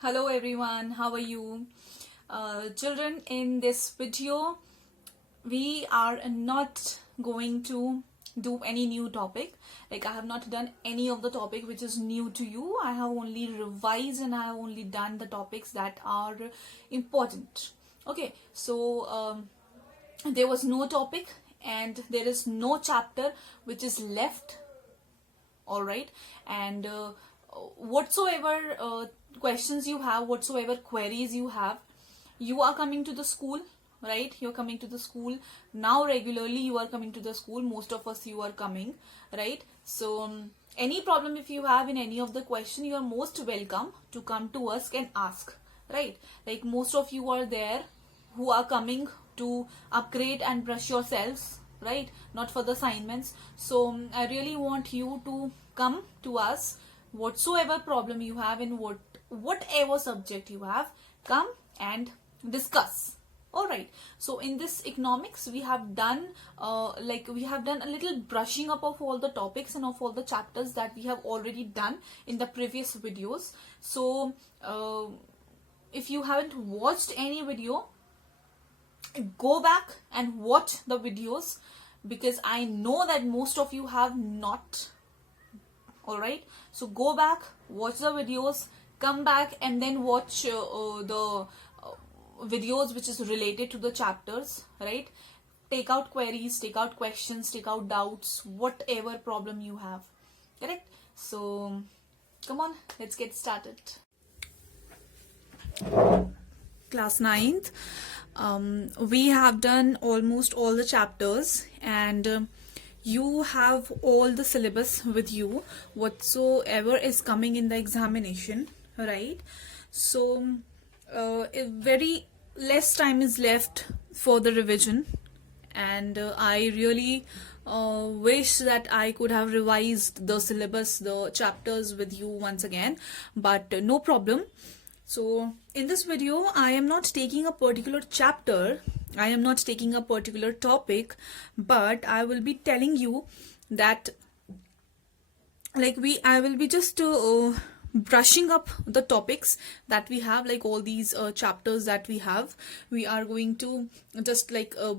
Hello everyone, how are you? Children, in this video, we are not going to do any new topic. Like, I have not done any of the topic which is new to you. I have only revised and I have only done the topics that are important. Okay, so there was no topic and there is no chapter which is left. All right, and whatsoever questions you have, whatsoever queries you have, you are coming to the school, right? You're coming to the school now. Regularly you are coming to the school, most of us, you are coming, right? So any problem if you have in any of the question, you are most welcome to come to us and ask, right? Like, most of you are there who are coming to upgrade and brush yourselves, right? Not for the assignments. So I really want you to come to us, whatsoever problem you have in whatever subject you have, come and discuss. All right, so in this economics we have done we have done a little brushing up of all the topics and of all the chapters that we have already done in the previous videos. So if you haven't watched any video, go back and watch the videos, because I know that most of you have not. All right, so go back, watch the videos, come back and then watch the videos which is related to the chapters, right? Take out queries, take out questions, take out doubts, whatever problem you have, correct? So come on, let's get started. Class 9th, we have done almost all the chapters, and you have all the syllabus with you, whatsoever is coming in the examination, right? So very less time is left for the revision, and I really wish that I could have revised the syllabus, the chapters with you once again, but no problem. So in this video, I am not taking a particular chapter, I am not taking a particular topic, but I will be telling you that I will be just brushing up the topics that we have, like all these chapters that we have. We are going to just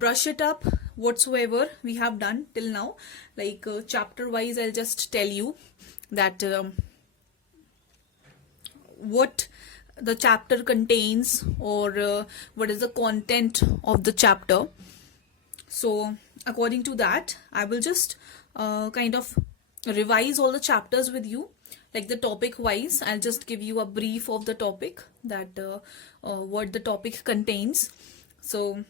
brush it up, whatsoever we have done till now. Chapter wise, I'll just tell you that what the chapter contains, or what is the content of the chapter. So according to that, I will just kind of revise all the chapters with you, like the topic wise. I'll just give you a brief of the topic, that what the topic contains. So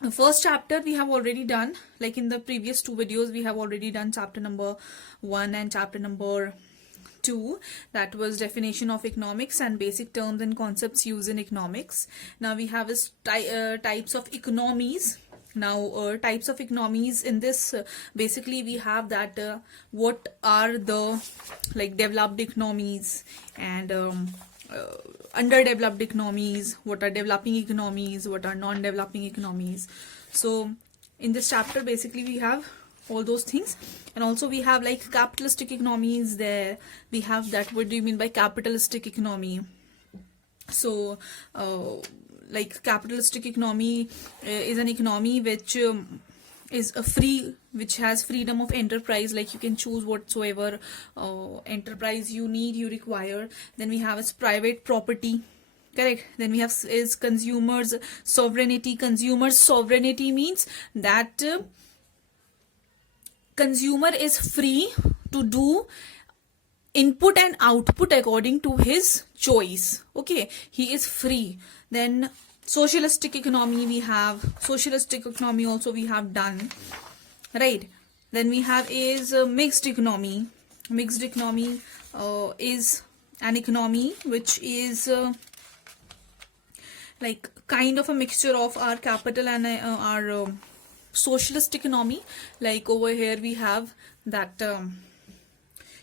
the first chapter we have already done, like in the previous two videos we have already done chapter number 1 and chapter number 2, that was definition of economics and basic terms and concepts used in economics. Now we have types of economies. Now types of economies in this, basically we have that what are the developed economies and underdeveloped economies, what are developing economies, what are non-developing economies. So in this chapter basically we have all those things, and also we have capitalistic economies there. We have that, what do you mean by capitalistic economy? So capitalistic economy is an economy which is a free, which has freedom of enterprise, like you can choose whatsoever enterprise you need, you require. Then we have as private property, correct? Then we have is consumers sovereignty. Consumers sovereignty means that consumer is free to do input and output according to his choice. Okay, he is free. Then socialistic economy, we have socialistic economy also we have done, right? Then we have is mixed economy. Mixed economy is an economy which is kind of a mixture of our capital and our socialist economy. Like over here we have that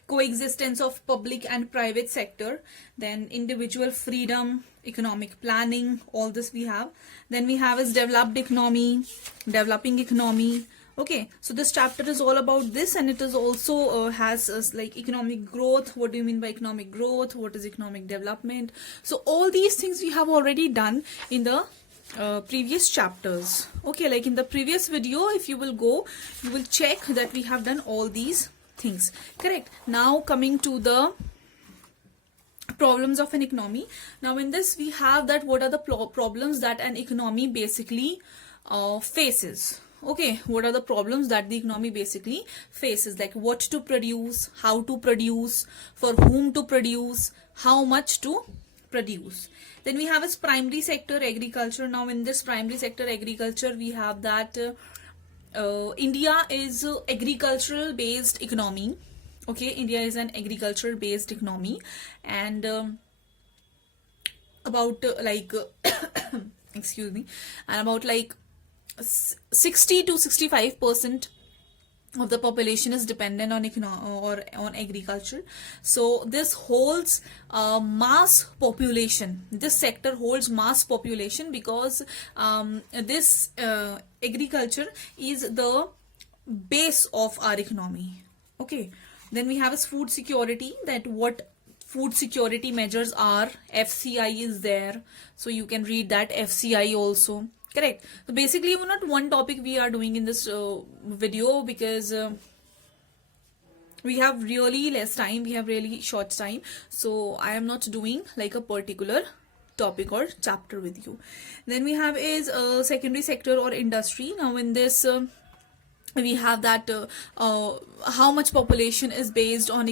coexistence of public and private sector, then individual freedom, economic planning, all this we have. Then we have is developed economy, developing economy. Okay, so this chapter is all about this, and it is also has like economic growth. What do you mean by economic growth? What is economic development? So all these things we have already done in the previous chapters. Okay, like in the previous video, if you will go, you will check that we have done all these things. Correct. Now coming to the problems of an economy. Now in this we have that what are the problems that an economy basically faces. Okay, what are the problems that the economy basically faces, like what to produce, how to produce, for whom to produce, how much to produce. Then we have as primary sector agriculture. Now in this primary sector agriculture we have that India is agricultural based economy. Okay, India is an agricultural based economy, and about excuse me, and about like 60 to 65% of the population is dependent on on agriculture. So this holds mass population. This sector holds mass population because this agriculture is the base of our economy. Okay. Then we have as food security, that what food security measures are. FCI is there, so you can read that FCI also. Correct. So basically not one topic we are doing in this video, because we have really less time, we have really short time, so I am not doing like a particular topic or chapter with you. Then we have is secondary sector or industry. Now in this we have that how much population is based on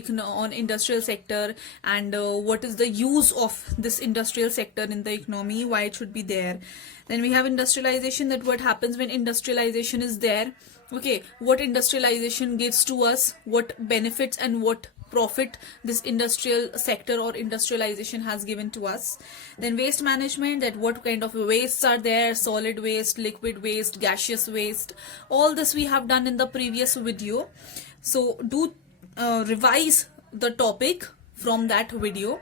industrial sector, and what is the use of this industrial sector in the economy, why it should be there. Then we have industrialization, that what happens when industrialization is there. Okay, what industrialization gives to us, what benefits and what profit this industrial sector or industrialization has given to us. Then waste management, that what kind of wastes are there, solid waste, liquid waste, gaseous waste. All this we have done in the previous video, so do revise the topic from that video.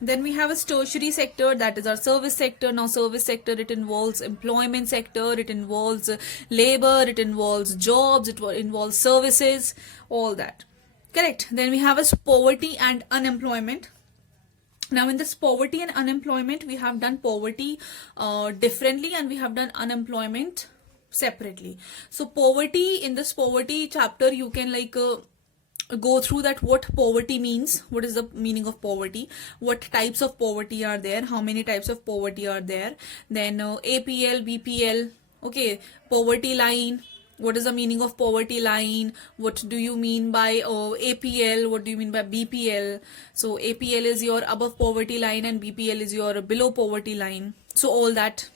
Then we have a tertiary sector, that is our service sector. Now service sector, it involves employment sector, it involves labor, it involves jobs, it involves services, all that. Correct. Then we have as poverty and unemployment. Now in this poverty and unemployment, we have done poverty differently, and we have done unemployment separately. So poverty, in this poverty chapter, you can like go through that what poverty means, what is the meaning of poverty, what types of poverty are there, how many types of poverty are there. Then APL, BPL, okay, poverty line. What is the meaning of poverty line? What do you mean by APL? What do you mean by BPL? So APL is your above poverty line and BPL is your below poverty line. So all that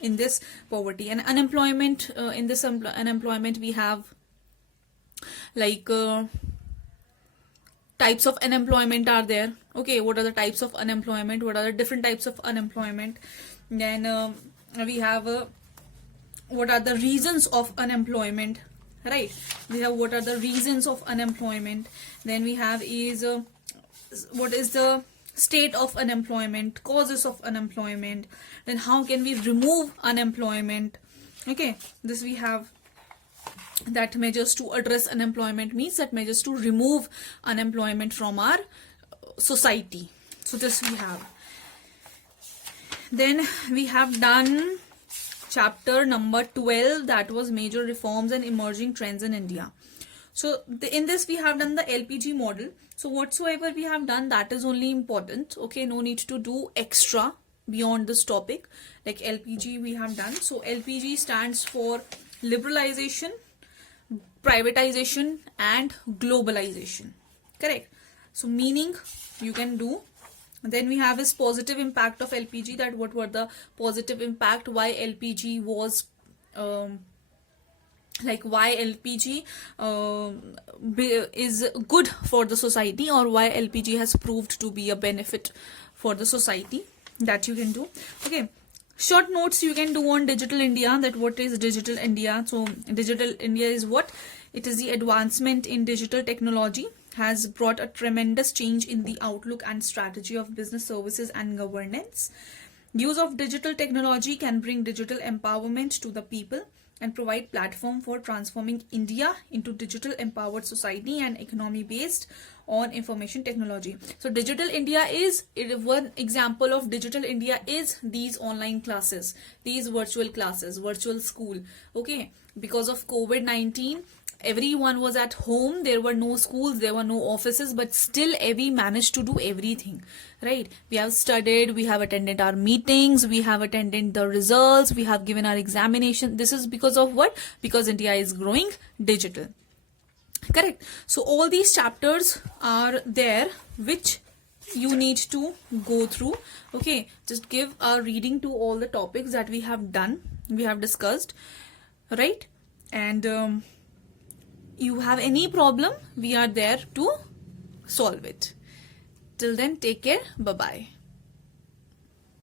in this poverty. And unemployment, in this unemployment we have like types of unemployment are there. Okay, what are the types of unemployment? What are the different types of unemployment? Then we have what are the reasons of unemployment, right? We have what are the reasons of unemployment. Then we have is what is the state of unemployment, causes of unemployment. Then how can we remove unemployment? Okay, this we have that measures to address unemployment means that measures to remove unemployment from our society. So this we have. Then we have done chapter number 12, that was major reforms and emerging trends in India. So in this we have done the LPG model. So whatsoever we have done, that is only important. Okay, no need to do extra beyond this topic. Like LPG we have done. So LPG stands for liberalization, privatization and globalization. Correct. So meaning you can do. Then we have is positive impact of LPG, that what were the positive impact, why LPG was why LPG is good for the society, or why LPG has proved to be a benefit for the society, that you can do. Okay, short notes you can do on digital India, that what is digital India. So digital India is what? It is the advancement in digital technology has brought a tremendous change in the outlook and strategy of business, services and governance. Use of digital technology can bring digital empowerment to the people and provide platform for transforming India into digital empowered society and economy based on information technology. So digital India is one example of digital India is these online classes, these virtual classes, virtual school. Okay, because of COVID-19, everyone was at home, there were no schools, there were no offices, but still we managed to do everything, right? We have studied, we have attended our meetings, we have attended the results, we have given our examination. This is because of what? Because India is growing digital. Correct. So all these chapters are there which you need to go through. Okay, just give a reading to all the topics that we have done, we have discussed, right? And you have any problem, we are there to solve it. Till then, take care. Bye bye.